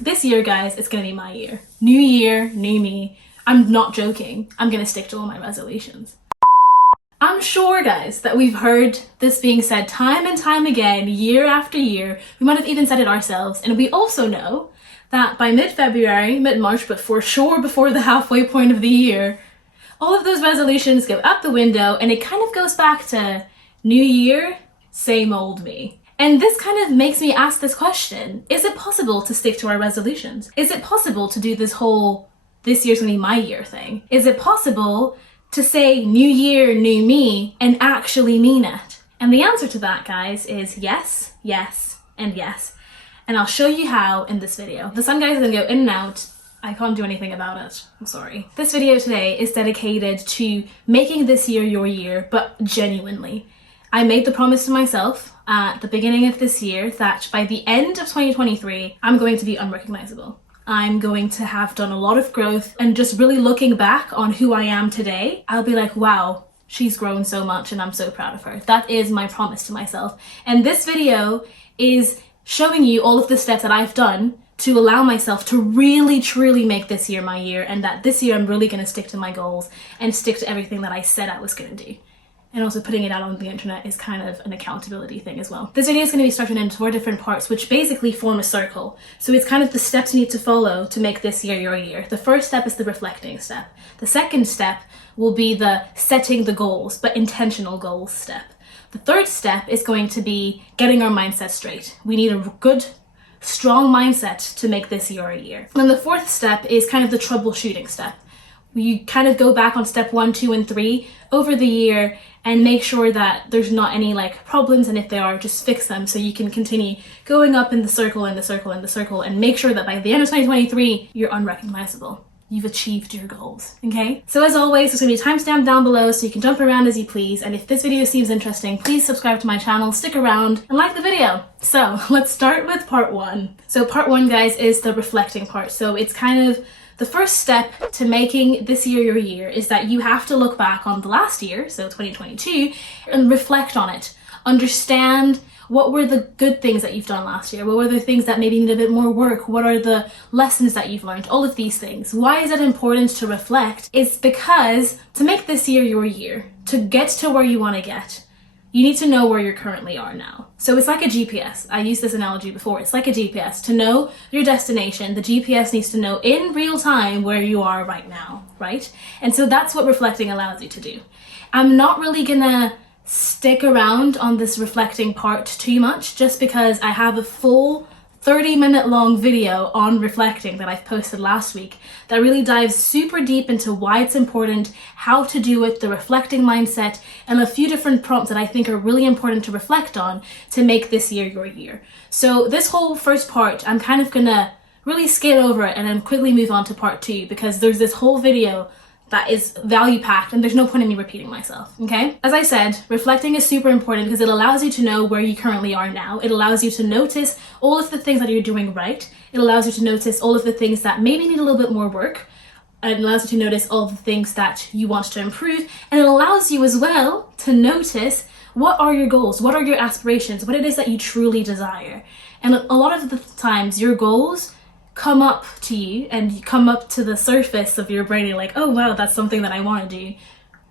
This year, guys, it's gonna be my year. New year, new me. I'm not joking. I'm gonna stick to all my resolutions. I'm sure, guys, that we've heard this being said time and time again, year after year. We might have even said it ourselves. And we also know that by mid-February, mid-March, but for sure before the halfway point of the year, all of those resolutions go out the window and it kind of goes back to new year, same old me. And this kind of makes me ask this question. Is it possible to stick to our resolutions? Is it possible to do this whole, this year's gonna be my year thing? Is it possible to say new year, new me and actually mean it? And the answer to that, guys, is yes, yes, and yes. And I'll show you how in this video. The sun, guys, is gonna go in and out. I can't do anything about it. I'm sorry. This video today is dedicated to making this year your year, but genuinely. I made the promise to myself at the beginning of this year that by the end of 2023, I'm going to be unrecognizable. I'm going to have done a lot of growth, and just really looking back on who I am today, I'll be like, wow, she's grown so much and I'm so proud of her. That is my promise to myself. And this video is showing you all of the steps that I've done to allow myself to really, truly make this year my year, and that this year I'm really going to stick to my goals and stick to everything that I said I was going to do. And also putting it out on the internet is kind of an accountability thing as well. This video is going to be structured into 4 different parts, which basically form a circle. So it's kind of the steps you need to follow to make this year your year. The first step is the reflecting step. The second step will be the setting the goals, but intentional goals step. The third step is going to be getting our mindset straight. We need a good, strong mindset to make this year a year. And then the fourth step is kind of the troubleshooting step. You kind of go back on step 1, 2, and 3 over the year and make sure that there's not any problems, and if there are, just fix them so you can continue going up in the circle and the circle and the circle, and make sure that by the end of 2023 you're unrecognizable. You've achieved your goals, okay? So as always, there's gonna be a timestamp down below so you can jump around as you please, and if this video seems interesting, please subscribe to my channel, stick around, and like the video. So let's start with part 1. So part 1, guys, is the reflecting part. So it's kind of the first step to making this year your year is that you have to look back on the last year, so 2022, and reflect on it. Understand what were the good things that you've done last year? What were the things that maybe need a bit more work? What are the lessons that you've learned? All of these things. Why is it important to reflect? It's because to make this year your year, to get to where you want to get, you need to know where you currently are now. So it's like a GPS. I used this analogy before. It's like a GPS. To know your destination, the GPS needs to know in real time where you are right now, right? And so that's what reflecting allows you to do. I'm not really gonna stick around on this reflecting part too much, just because I have a full 30-minute long video on reflecting that I've posted last week that really dives super deep into why it's important, how to do it, the reflecting mindset, and a few different prompts that I think are really important to reflect on to make this year your year. So this whole first part, I'm kind of gonna really skate over it and then quickly move on to part 2, because there's this whole video that is value packed and there's no point in me repeating myself, okay? As I said, reflecting is super important because it allows you to know where you currently are now. It allows you to notice all of the things that you're doing right. It allows you to notice all of the things that maybe need a little bit more work. It allows you to notice all of the things that you want to improve. And it allows you as well to notice what are your goals, what are your aspirations, what it is that you truly desire. And a lot of the times your goals come up to you and you come up to the surface of your brain. You're like, oh wow, that's something that I want to do,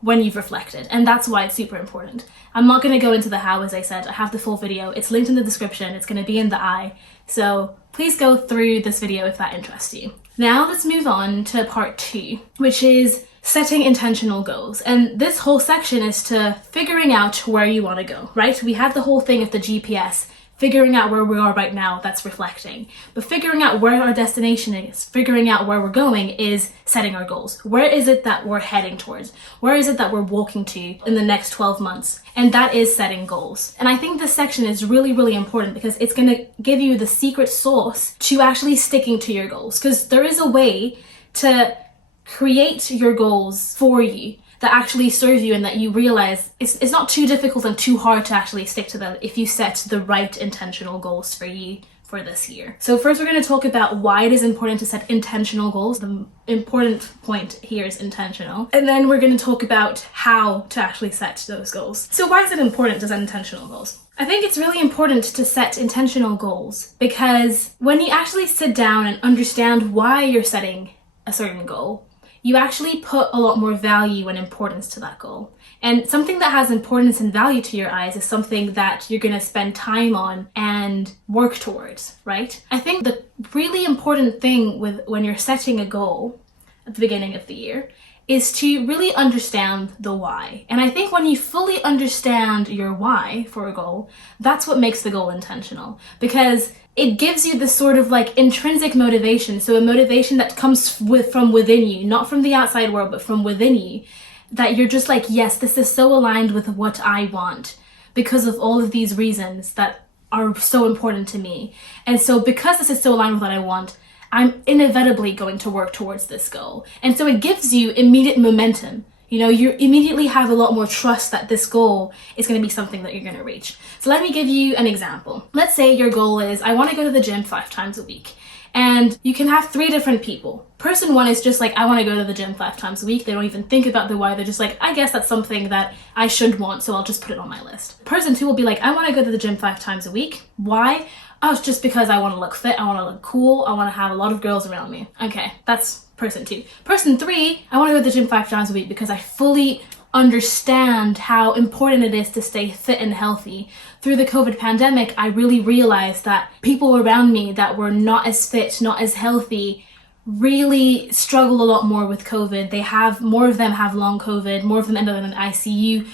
when you've reflected. And that's why it's super important. I'm not going to go into the how, as I said. I have the full video. It's linked in the description. It's going to be in the eye. So please go through this video if that interests you. Now let's move on to part 2, which is setting intentional goals. And this whole section is to figuring out where you want to go, right? We have the whole thing of the GPS, figuring out where we are right now, that's reflecting. But figuring out where our destination is, figuring out where we're going, is setting our goals. Where is it that we're heading towards? Where is it that we're walking to in the next 12 months? And that is setting goals. And I think this section is really, really important because it's gonna give you the secret sauce to actually sticking to your goals. Because there is a way to create your goals for you that actually serve you, and that you realize it's not too difficult and too hard to actually stick to them if you set the right intentional goals for you for this year. So first we're going to talk about why it is important to set intentional goals. The important point here is intentional. And then we're going to talk about how to actually set those goals. So why is it important to set intentional goals? I think it's really important to set intentional goals, because when you actually sit down and understand why you're setting a certain goal, you actually put a lot more value and importance to that goal. And something that has importance and value to your eyes is something that you're going to spend time on and work towards, right? I think the really important thing when you're setting a goal at the beginning of the year is to really understand the why. And I think when you fully understand your why for a goal, that's what makes the goal intentional, because it gives you this sort of like intrinsic motivation. So a motivation that comes from within you, not from the outside world, but from within you, that you're just like, yes, this is so aligned with what I want because of all of these reasons that are so important to me. And so because this is so aligned with what I want, I'm inevitably going to work towards this goal. And so it gives you immediate momentum. You know, you immediately have a lot more trust that this goal is going to be something that you're going to reach. So let me give you an example. Let's say your goal is, I want to go to the gym 5 times a week. And you can have 3 different people. Person 1 is just like, I want to go to the gym 5 times a week. They don't even think about the why. They're just like, I guess that's something that I should want, so I'll just put it on my list. Person 2 will be like, I want to go to the gym 5 times a week. Why? Oh, it's just because I want to look fit, I want to look cool, I want to have a lot of girls around me. Okay, that's person 2. Person 3, I want to go to the gym 5 times a week because I fully understand how important it is to stay fit and healthy. Through the COVID pandemic, I really realized that people around me that were not as fit, not as healthy, really struggle a lot more with COVID. More of them have long COVID, more of them end up in an ICU.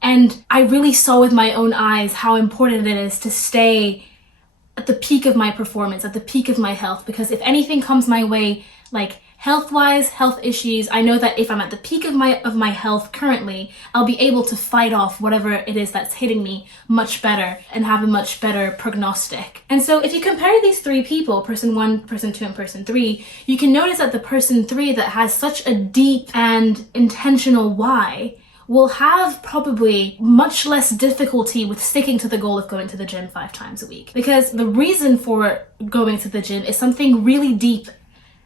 And I really saw with my own eyes how important it is to stay at the peak of my performance, at the peak of my health, because if anything comes my way, like health-wise, health issues, I know that if I'm at the peak of my health currently, I'll be able to fight off whatever it is that's hitting me much better and have a much better prognostic. And so if you compare these 3 people, person 1, person 2, and person 3, you can notice that the person 3 that has such a deep and intentional why will have probably much less difficulty with sticking to the goal of going to the gym 5 times a week. Because the reason for going to the gym is something really deep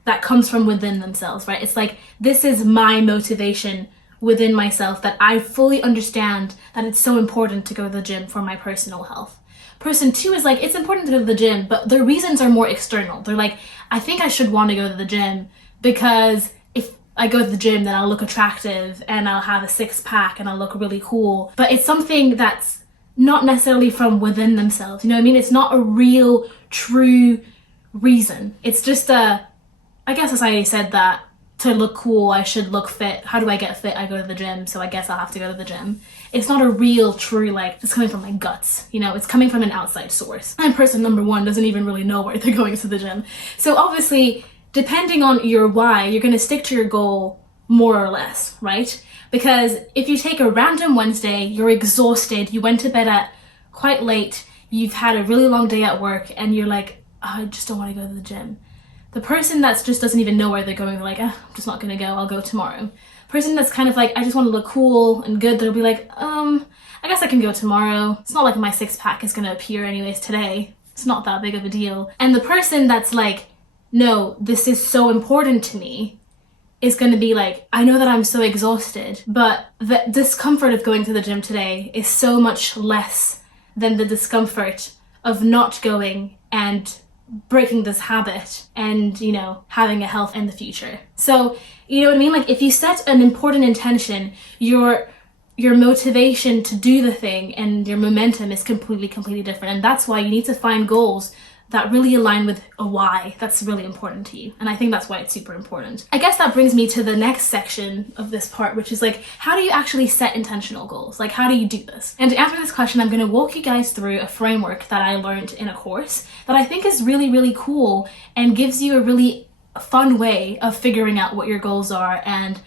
that comes from within themselves, right? It's like, this is my motivation within myself, that I fully understand that it's so important to go to the gym for my personal health. Person 2 is like, it's important to go to the gym, but their reasons are more external. They're like, I think I should want to go to the gym because if I go to the gym, then I'll look attractive and I'll have a 6-pack and I'll look really cool. But it's something that's not necessarily from within themselves. You know what I mean? It's not a real, true reason. It's just I guess society said that to look cool, I should look fit. How do I get fit? I go to the gym, so I guess I'll have to go to the gym. It's not a real, true, like, it's coming from my guts, you know? It's coming from an outside source. And person number 1 doesn't even really know why they're going to the gym. So obviously, depending on your why, you're going to stick to your goal more or less, right? Because if you take a random Wednesday, you're exhausted, you went to bed at quite late, you've had a really long day at work, and you're like, oh, I just don't want to go to the gym. The person that just doesn't even know where they're going, they're like, I'm just not going to go, I'll go tomorrow. Person that's kind of like, I just want to look cool and good, they'll be like, I guess I can go tomorrow. It's not like my 6-pack is going to appear anyways today. It's not that big of a deal. And the person that's like, no, this is so important to me, is going to be like, I know that I'm so exhausted, but the discomfort of going to the gym today is so much less than the discomfort of not going and breaking this habit and, you know, having a health in the future. So, you know what I mean? Like, if you set an important intention, your motivation to do the thing and your momentum is completely different. And that's why you need to find goals that really align with a why that's really important to you. And I think that's why it's super important. I guess that brings me to the next section of this part, which is like, how do you actually set intentional goals? Like, how do you do this? And to answer this question, I'm going to walk you guys through a framework that I learned in a course that I think is really cool and gives you a really fun way of figuring out what your goals are and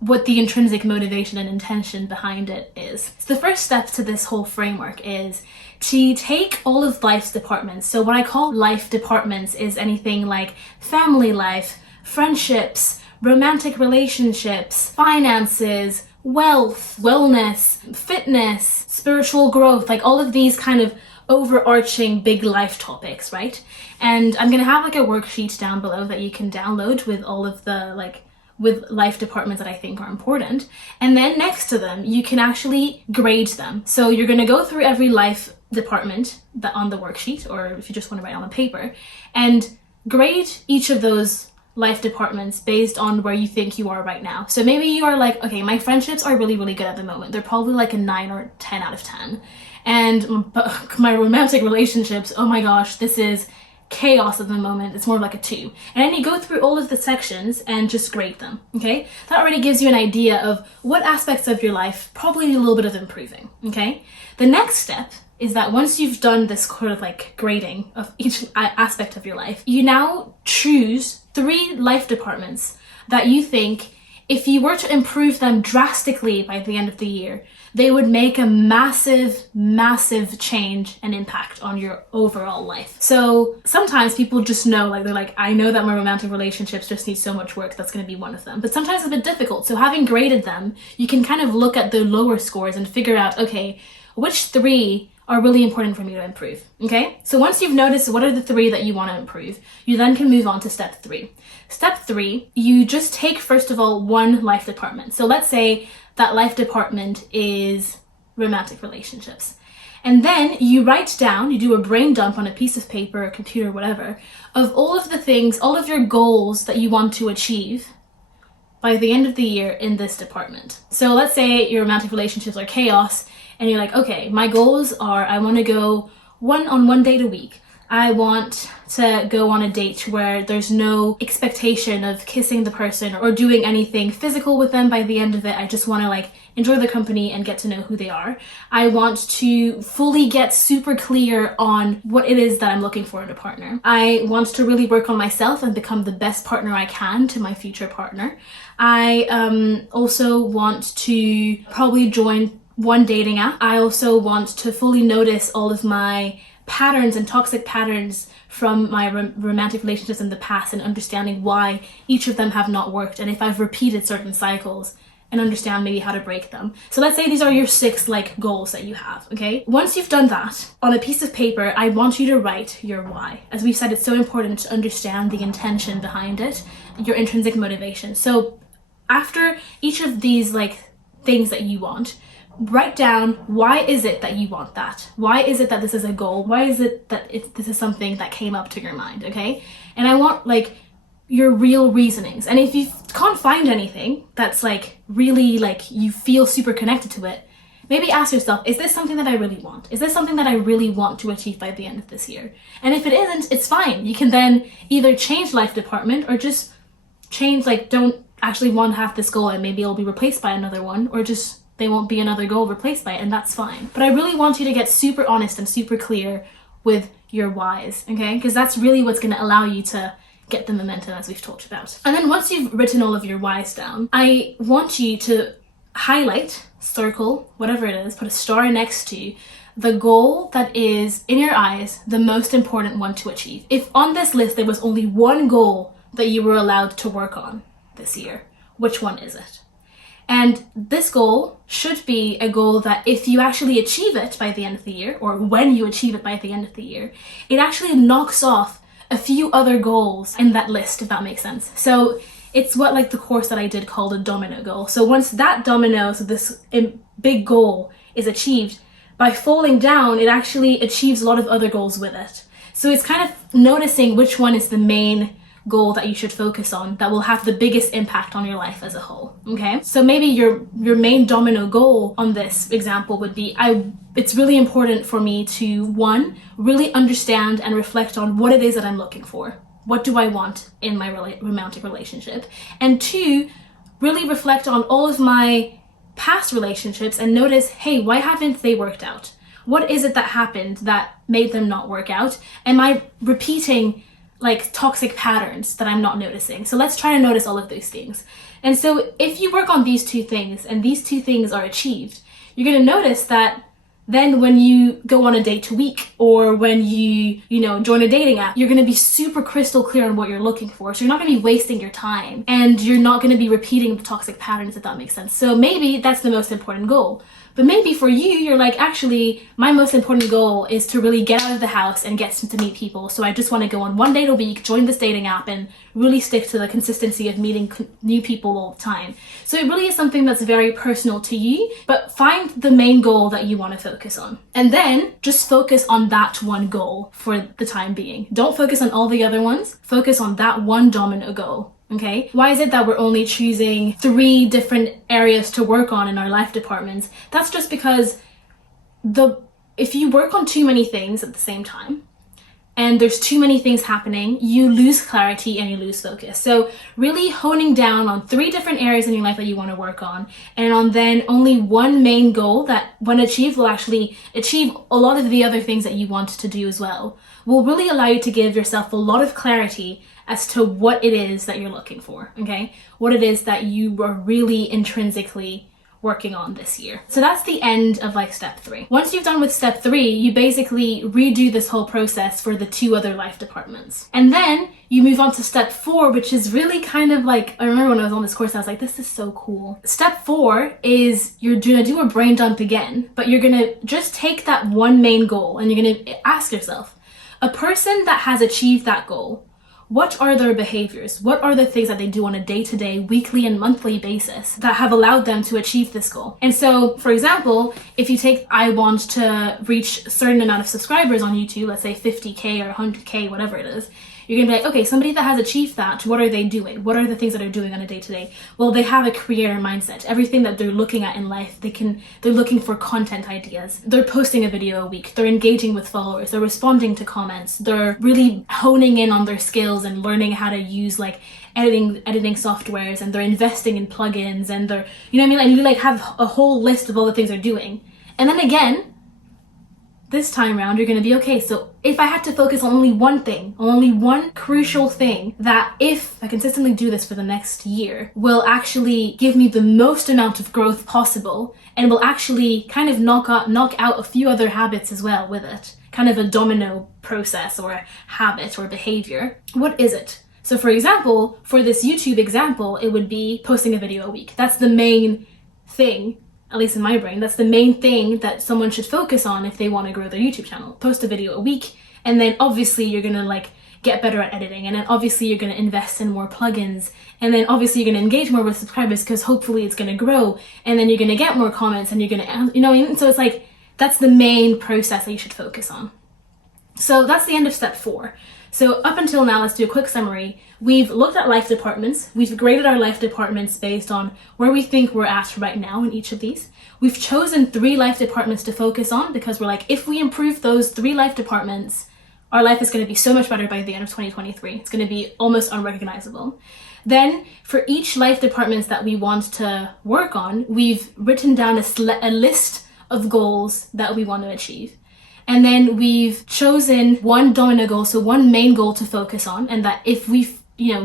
what the intrinsic motivation and intention behind it is. So the first step to this whole framework is to take all of life's departments. So what I call life departments is anything like family life, friendships, romantic relationships, finances, wealth, wellness, fitness, spiritual growth, like all of these kind of overarching big life topics, right? And I'm gonna have like a worksheet down below that you can download with all of the like with life departments that I think are important. And then next to them, you can actually grade them. So you're going to go through every life department that on the worksheet, or if you just want to write on a paper, and grade each of those life departments based on where you think you are right now. So maybe you are like, okay, my friendships are really, really good at the moment. They're probably like a 9 or 10 out of 10. And my romantic relationships, oh my gosh, this is chaos at the moment. It's more like a 2. And then you go through all of the sections and just grade them, okay? That already gives you an idea of what aspects of your life probably need a little bit of improving, okay? The next step is that once you've done this sort of like grading of each aspect of your life, you now choose 3 life departments that you think if you were to improve them drastically by the end of the year, they would make a massive, massive change and impact on your overall life. So sometimes people just know, like they're like, I know that my romantic relationships just need so much work, that's going to be one of them. But sometimes it's a bit difficult. So having graded them, you can kind of look at the lower scores and figure out, okay, which 3 are really important for me to improve, okay? So once you've noticed what are the 3 that you want to improve, you then can move on to step 3. Step 3, you just take, first of all, one life department. So let's say that life department is romantic relationships. And then you write down, you do a brain dump on a piece of paper, a computer, whatever, of all of the things, all of your goals that you want to achieve by the end of the year in this department. So let's say your romantic relationships are chaos, and you're like, okay, my goals are I want to go on one date a week. I want to go on a date where there's no expectation of kissing the person or doing anything physical with them by the end of it. I just want to like enjoy the company and get to know who they are. I want to fully get super clear on what it is that I'm looking for in a partner. I want to really work on myself and become the best partner I can to my future partner. I also want to probably join one dating app. I also want to fully notice all of my patterns and toxic patterns from my romantic relationships in the past and understanding why each of them have not worked, and if I've repeated certain cycles, and understand maybe how to break them. So let's say these are your 6 like goals that you have, okay? Once you've done that, on a piece of paper, I want you to write your why. As we've said, it's so important to understand the intention behind it, your intrinsic motivation. So after each of these like things that you want, write down why is it that you want that? Why is it that this is a goal? Why is it that this is something that came up to your mind, okay? And I want like your real reasonings. And if you can't find anything that's like really like you feel super connected to it, maybe ask yourself, is this something that I really want? Is this something that I really want to achieve by the end of this year? And if it isn't, it's fine. You can then either change life department or just change, like don't actually want to have this goal and maybe it'll be replaced by another one, or just they won't be another goal replaced by it, and that's fine. But I really want you to get super honest and super clear with your whys, okay? Because that's really what's going to allow you to get the momentum, as we've talked about. And then once you've written all of your whys down, I want you to highlight, circle, whatever it is, put a star next to the goal that is, in your eyes, the most important one to achieve. If on this list there was only one goal that you were allowed to work on this year, which one is it? And this goal should be a goal that if you actually achieve it by the end of the year, or when you achieve it by the end of the year, it actually knocks off a few other goals in that list, if that makes sense. So it's what like the course that I did called a domino goal. So once that domino, so this big goal is achieved, by falling down, it actually achieves a lot of other goals with it. So it's kind of noticing which one is the main goal that you should focus on that will have the biggest impact on your life as a whole, okay? So maybe your main domino goal on this example would be, it's really important for me to, 1, really understand and reflect on what it is that I'm looking for. What do I want in my romantic relationship? And 2, really reflect on all of my past relationships and notice, hey, why haven't they worked out? What is it that happened that made them not work out? Am I repeating like toxic patterns that I'm not noticing? So let's try to notice all of those things. And so if you work on these 2 things and these 2 things are achieved, you're going to notice that then when you go on a date a week, or when you join a dating app, you're going to be super crystal clear on what you're looking for. So you're not going to be wasting your time, and you're not going to be repeating the toxic patterns, if that makes sense. So maybe that's the most important goal. But maybe for you, you're like, actually, my most important goal is to really get out of the house and get to meet people. So I just want to go on one date a week, join this dating app, and really stick to the consistency of meeting new people all the time. So it really is something that's very personal to you, but find the main goal that you want to focus on. And then just focus on that one goal for the time being. Don't focus on all the other ones. Focus on that one dominant goal. Okay, why is it that we're only choosing 3 different areas to work on in our life departments? That's just because if you work on too many things at the same time and there's too many things happening, you lose clarity and you lose focus. So really honing down on 3 different areas in your life that you want to work on, and on then only one main goal that when achieved will actually achieve a lot of the other things that you want to do as well, will really allow you to give yourself a lot of clarity as to what it is that you're looking for, okay? What it is that you are really intrinsically working on this year. So that's the end of like step 3. Once you've done with step 3, you basically redo this whole process for the 2 other life departments. And then you move on to step 4, which is really kind of like, I remember when I was on this course, I was like, this is so cool. Step 4 is you're gonna do a brain dump again, but you're gonna just take that one main goal and you're gonna ask yourself, a person that has achieved that goal, what are their behaviors? What are the things that they do on a day-to-day, weekly and monthly basis that have allowed them to achieve this goal? And so, for example, if you take, I want to reach a certain amount of subscribers on YouTube, let's say 50K or 100K, whatever it is, you're gonna be like, okay, somebody that has achieved that, what are they doing? What are the things that they're doing on a day-to-day? Well, they have a creator mindset. Everything that they're looking at in life, they're looking for content ideas. They're posting a video a week. They're engaging with followers. They're responding to comments. They're really honing in on their skills and learning how to use like editing softwares, and they're investing in plugins, and they're, you know what I mean? And you like have a whole list of all the things they're doing. And then again, this time around, you're going to be, okay, so if I had to focus on only one thing, on only one crucial thing that if I consistently do this for the next year will actually give me the most amount of growth possible and will actually kind of knock out a few other habits as well with it, kind of a domino process or a habit or behavior, what is it? So for example, for this YouTube example, it would be posting a video a week. That's the main thing. At least in my brain, that's the main thing that someone should focus on if they want to grow their YouTube channel. Post a video a week, and then obviously you're gonna like get better at editing, and then obviously you're gonna invest in more plugins, and then obviously you're gonna engage more with subscribers because hopefully it's gonna grow, and then you're gonna get more comments, and you're gonna, you know what I mean? So it's like, that's the main process that you should focus on. So that's the end of step 4. So up until now, let's do a quick summary. We've looked at life departments. We've graded our life departments based on where we think we're at right now in each of these. We've chosen 3 life departments to focus on because we're like, if we improve those 3 life departments, our life is going to be so much better by the end of 2023. It's going to be almost unrecognizable. Then for each life departments that we want to work on, we've written down a list of goals that we want to achieve. And then we've chosen one domino goal, so one main goal to focus on, and that if we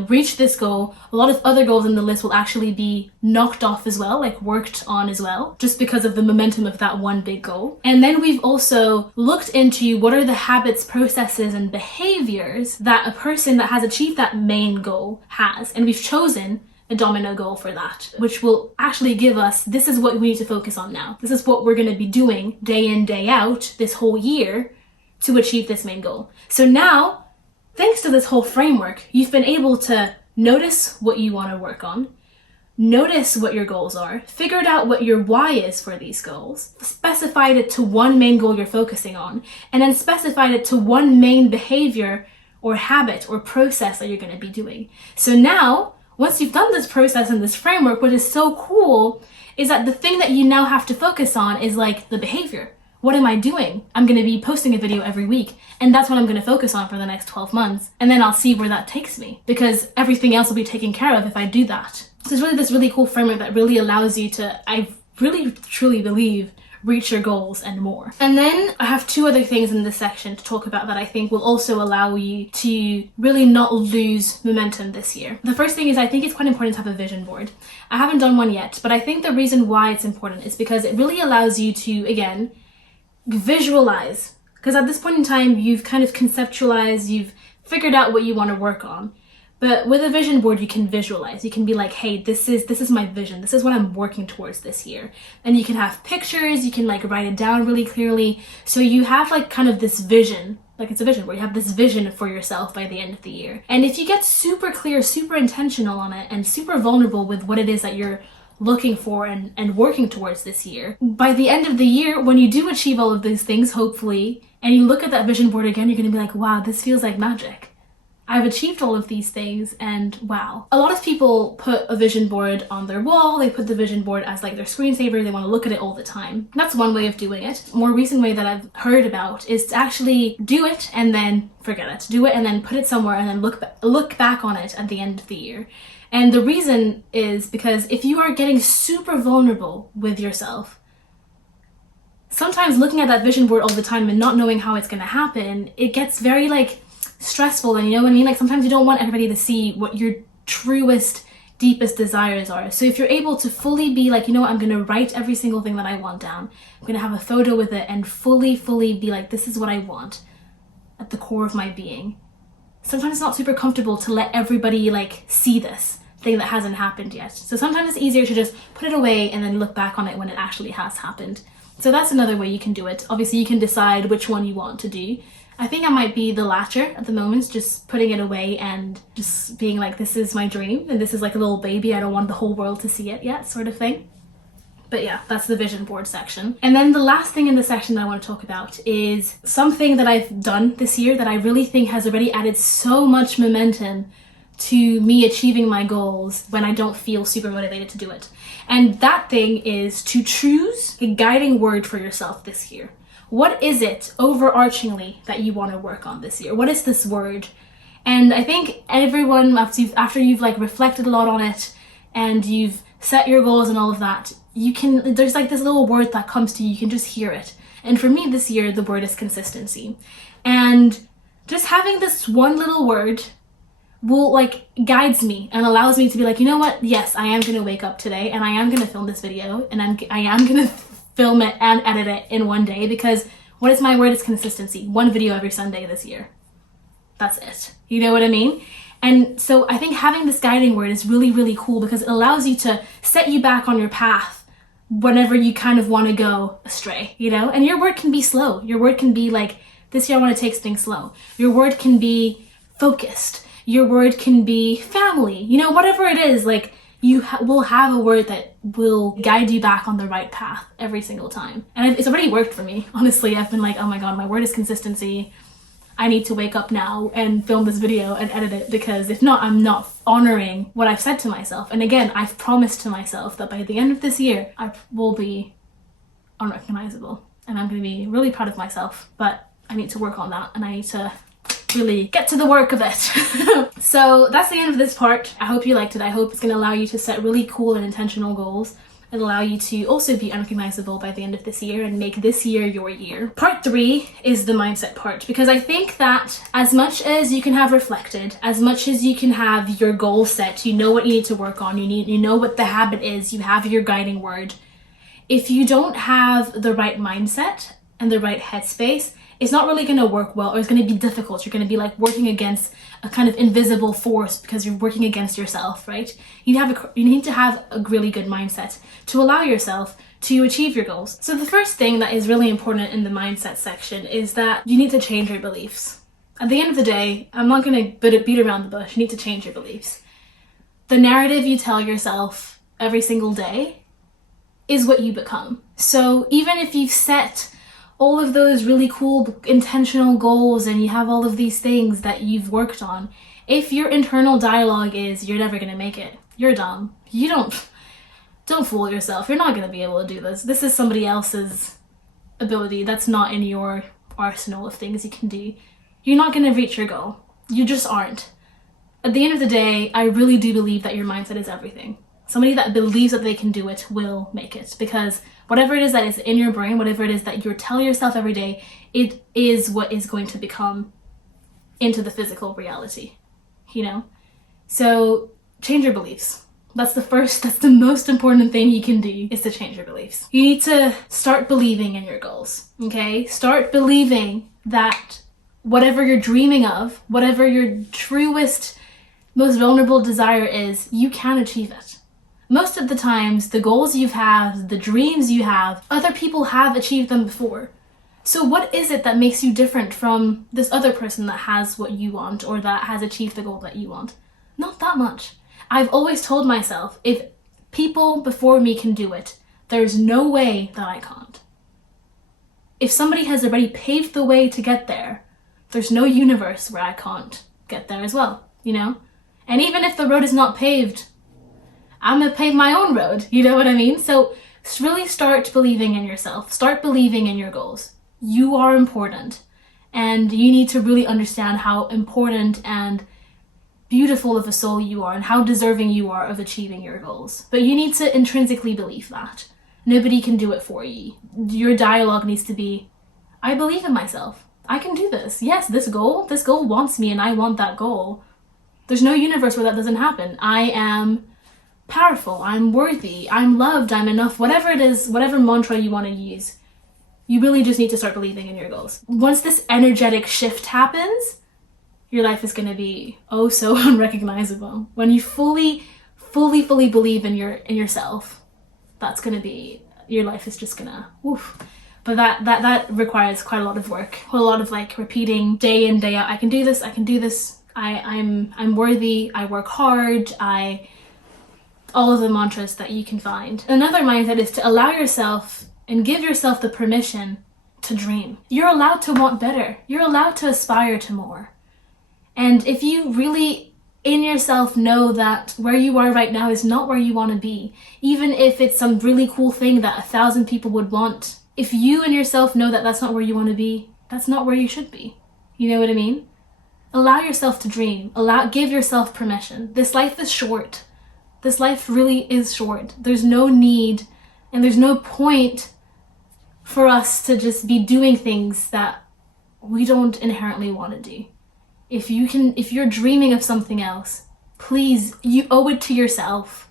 reach this goal, a lot of other goals in the list will actually be knocked off as well, like worked on as well, just because of the momentum of that one big goal. And then we've also looked into what are the habits, processes, and behaviors that a person that has achieved that main goal has. And we've chosen a domino goal for that, which will actually give us, this is what we need to focus on now. This is what we're going to be doing day in, day out this whole year to achieve this main goal. So now, thanks to this whole framework, you've been able to notice what you want to work on, notice what your goals are, figured out what your why is for these goals, specified it to one main goal you're focusing on, and then specified it to one main behavior or habit or process that you're going to be doing. So now, once you've done this process and this framework, what is so cool is that the thing that you now have to focus on is like the behavior. What am I doing? I'm going to be posting a video every week, and that's what I'm going to focus on for the next 12 months. And then I'll see where that takes me, because everything else will be taken care of if I do that. So it's really this really cool framework that really allows you to, I really truly believe, reach your goals and more. And then I have 2 other things in this section to talk about that I think will also allow you to really not lose momentum this year. The first thing is, I think it's quite important to have a vision board. I haven't done one yet, but I think the reason why it's important is because it really allows you to, again, visualize. Because at this point in time, you've kind of conceptualized, you've figured out what you want to work on. But with a vision board, you can visualize. You can be like, hey, this is my vision. This is what I'm working towards this year. And you can have pictures, you can like write it down really clearly. So you have like kind of this vision, like it's a vision where you have this vision for yourself by the end of the year. And if you get super clear, super intentional on it, and super vulnerable with what it is that you're looking for and working towards this year, by the end of the year, when you do achieve all of these things, hopefully, and you look at that vision board again, you're going to be like, wow, this feels like magic. I've achieved all of these things, and wow. A lot of people put a vision board on their wall. They put the vision board as like their screensaver. They want to look at it all the time. That's one way of doing it. A more recent way that I've heard about is to actually do it and then forget it. Do it and then put it somewhere and then look back on it at the end of the year. And the reason is because if you are getting super vulnerable with yourself, sometimes looking at that vision board all the time and not knowing how it's going to happen, it gets very like stressful. And you know what I mean? Like sometimes you don't want everybody to see what your truest, deepest desires are. So if you're able to fully be like, you know what, I'm going to write every single thing that I want down. I'm going to have a photo with it and fully be like, this is what I want at the core of my being. Sometimes it's not super comfortable to let everybody like see this thing that hasn't happened yet. So sometimes it's easier to just put it away and then look back on it when it actually has happened. So that's another way you can do it. Obviously you can decide which one you want to do. I think I might be the latter at the moment, just putting it away and just being like, this is my dream and this is like a little baby, I don't want the whole world to see it yet, sort of thing. But yeah, that's the vision board section. And then the last thing in the section that I want to talk about is something that I've done this year that I really think has already added so much momentum to me achieving my goals when I don't feel super motivated to do it. And that thing is to choose a guiding word for yourself this year. What is it overarchingly that you want to work on this year? What is this word? And I think everyone, after you've like reflected a lot on it and you've set your goals and all of that, there's like this little word that comes to you, you can just hear it. And for me this year, the word is consistency. And just having this one little word will like guides me and allows me to be like, you know what? Yes, I am going to wake up today and I am going to film this video and I am going to film it and edit it in one day, because what is my word? Is consistency. One video every Sunday this year. That's it. You know what I mean? And so I think having this guiding word is really, really cool because it allows you to set you back on your path whenever you kind of want to go astray, you know? And your word can be slow. Your word can be like, this year I want to take things slow. Your word can be focused. Your word can be family. You know, whatever it is, like, you will have a word that will guide you back on the right path every single time. And it's already worked for me. Honestly, I've been like, oh my god, my word is consistency. I need to wake up now and film this video and edit it, because if not, I'm not honoring what I've said to myself. And again, I've promised to myself that by the end of this year, I will be unrecognizable. And I'm going to be really proud of myself, but I need to work on that and I need to really get to the work of it. So that's the end of this part. I hope you liked it. I hope it's going to allow you to set really cool and intentional goals and allow you to also be unrecognizable by the end of this year and make this year your year. Part 3 is the mindset part, because I think that as much as you can have reflected, as much as you can have your goal set, you know what you need to work on, you know what the habit is, you have your guiding word. If you don't have the right mindset and the right headspace, it's not really going to work well, or it's going to be difficult. You're going to be like working against a kind of invisible force because you're working against yourself, right? You need to have a really good mindset to allow yourself to achieve your goals. So the first thing that is really important in the mindset section is that you need to change your beliefs. At the end of the day, I'm not going to beat around the bush. You need to change your beliefs. The narrative you tell yourself every single day is what you become. So even if you've set all of those really cool intentional goals and you have all of these things that you've worked on, if your internal dialogue is you're never gonna make it, you're dumb, you don't fool yourself, you're not gonna be able to do this is somebody else's ability, that's not in your arsenal of things you can do, you're not gonna reach your goal. You just aren't. At the end of the day, I really do believe that your mindset is everything. Somebody that believes that they can do it will make it, because whatever it is that is in your brain, whatever it is that you're telling yourself every day, it is what is going to become into the physical reality, you know? So change your beliefs. That's the most important thing you can do, is to change your beliefs. You need to start believing in your goals, okay? Start believing that whatever you're dreaming of, whatever your truest most vulnerable desire is, you can achieve it. Most of the times, the goals you have, the dreams you have, other people have achieved them before. So what is it that makes you different from this other person that has what you want or that has achieved the goal that you want? Not that much. I've always told myself, if people before me can do it, there's no way that I can't. If somebody has already paved the way to get there, there's no universe where I can't get there as well, you know? And even if the road is not paved, I'm gonna pave my own road, you know what I mean? So really start believing in yourself. Start believing in your goals. You are important, and you need to really understand how important and beautiful of a soul you are and how deserving you are of achieving your goals. But you need to intrinsically believe that. Nobody can do it for you. Your dialogue needs to be, I believe in myself. I can do this. Yes, this goal wants me and I want that goal. There's no universe where that doesn't happen. I am powerful. I'm worthy. I'm loved. I'm enough. Whatever it is, whatever mantra you want to use, you really just need to start believing in your goals. Once this energetic shift happens, your life is going to be oh so unrecognizable. When you fully believe in yourself, that's going to be, your life is just going to, woof. But that requires quite a lot of work, a lot of like repeating day in, day out. I can do this. I can do this. I'm worthy. I work hard. All of the mantras that you can find. Another mindset is to allow yourself and give yourself the permission to dream. You're allowed to want better. You're allowed to aspire to more. And if you really in yourself know that where you are right now is not where you want to be, even if it's some really cool thing that 1,000 people would want, if you and yourself know that that's not where you want to be, that's not where you should be. You know what I mean? Allow yourself to dream. Give yourself permission. This life is short. This life really is short. There's no need and there's no point for us to just be doing things that we don't inherently want to do. If you're dreaming of something else, please, you owe it to yourself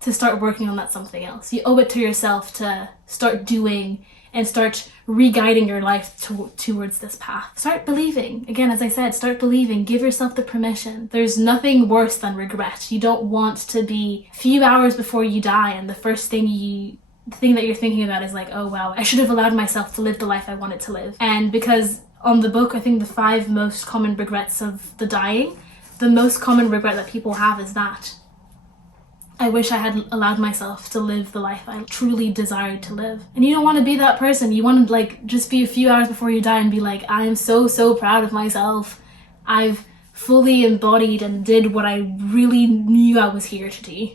to start working on that something else. You owe it to yourself to start doing and start re-guiding your life towards this path. Start believing. Again, as I said, start believing. Give yourself the permission. There's nothing worse than regret. You don't want to be a few hours before you die and the first thing that you're thinking about is like, oh wow, I should have allowed myself to live the life I wanted to live. And because on the book, I think the 5 most common regrets of the dying, the most common regret that people have is that. I wish I had allowed myself to live the life I truly desired to live. And you don't want to be that person. You want to like just be a few hours before you die and be like, I am so proud of myself. I've fully embodied and did what I really knew I was here to do.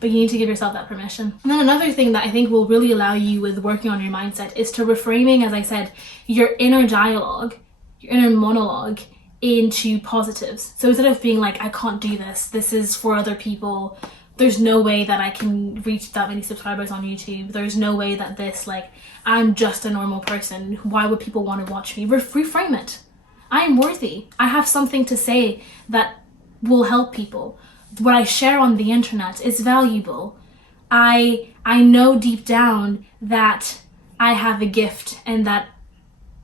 But you need to give yourself that permission. And then another thing that I think will really allow you with working on your mindset is to reframing, as I said, your inner dialogue, your inner monologue into positives. So instead of being like, I can't do this is for other people, there's no way that I can reach that many subscribers on YouTube, there's no way that this, like, I'm just a normal person, why would people want to watch me? Reframe it. I am worthy. I have something to say that will help people. What I share on the internet is valuable. I know deep down that I have a gift and that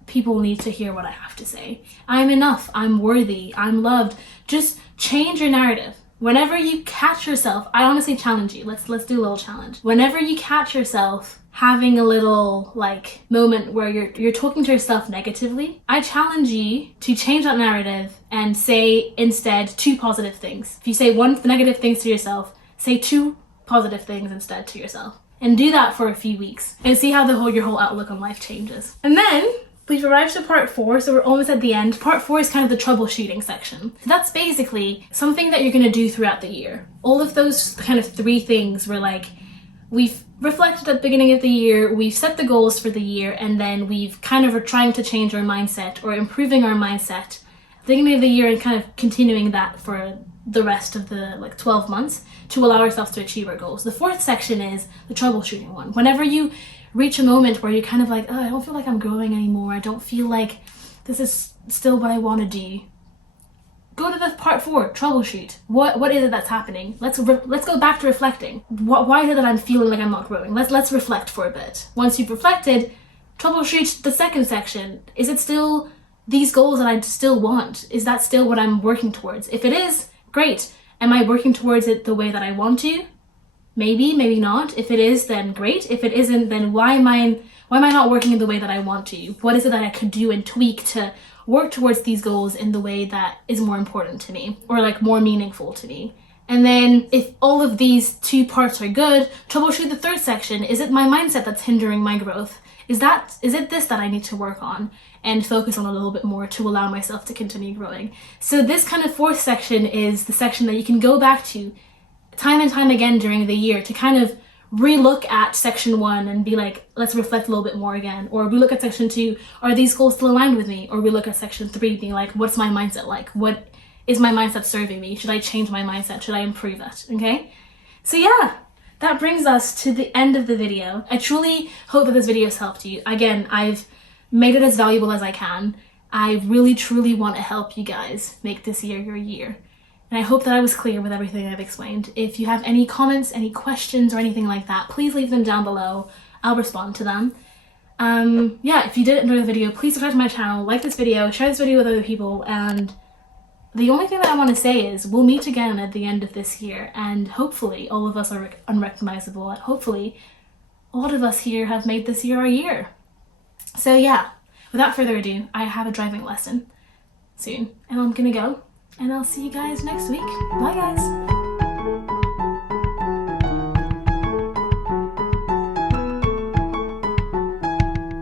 people need to hear what I have to say. I'm enough. I'm worthy. I'm loved. Just change your narrative. Whenever you catch yourself, I honestly challenge you. Let's do a little challenge. Whenever you catch yourself having a little like moment where you're talking to yourself negatively, I challenge you to change that narrative and say instead 2 positive things. If you say 1 negative things to yourself, say 2 positive things instead to yourself. And do that for a few weeks and see how your whole outlook on life changes. And then we've arrived to part 4, so we're almost at the end. Part 4 is kind of the troubleshooting section. So that's basically something that you're going to do throughout the year. All of those kind of 3 things were like, we've reflected at the beginning of the year, we've set the goals for the year, and then we've kind of are trying to change our mindset or improving our mindset at the beginning of the year and kind of continuing that for the rest of the 12 months to allow ourselves to achieve our goals. The 4th section is the troubleshooting one. Whenever you reach a moment where you're kind of like, oh, I don't feel like I'm growing anymore, I don't feel like this is still what I want to do, go to the part 4, troubleshoot. What is it that's happening? Let's go back to reflecting. Why is it that I'm feeling like I'm not growing? Let's reflect for a bit. Once you've reflected, troubleshoot the 2nd section. Is it still these goals that I still want? Is that still what I'm working towards? If it is, great. Am I working towards it the way that I want to? Maybe, maybe not. If it is, then great. If it isn't, then why am I not working in the way that I want to? What is it that I could do and tweak to work towards these goals in the way that is more important to me, or like more meaningful to me? And then if all of these two parts are good, troubleshoot the third section. Is it my mindset that's hindering my growth? Is it this that I need to work on and focus on a little bit more to allow myself to continue growing? So this kind of fourth section is the section that you can go back to time and time again during the year to kind of relook at section 1 and be like, let's reflect a little bit more again. Or we look at section 2, are these goals still aligned with me? Or we look at section 3 being like, what's my mindset like? What is my mindset serving me? Should I change my mindset? Should I improve that? Okay? So yeah, that brings us to the end of the video. I truly hope that this video has helped you. Again, I've made it as valuable as I can. I really truly want to help you guys make this year your year. And I hope that I was clear with everything I've explained. If you have any comments, any questions, or anything like that, please leave them down below. I'll respond to them. Yeah, if you did enjoy the video, please subscribe to my channel, like this video, share this video with other people, and the only thing that I want to say is we'll meet again at the end of this year, and hopefully all of us are unrecognizable, and hopefully a lot of us here have made this year our year. So yeah, without further ado, I have a driving lesson soon, and I'm gonna go. And I'll see you guys next week. Bye guys!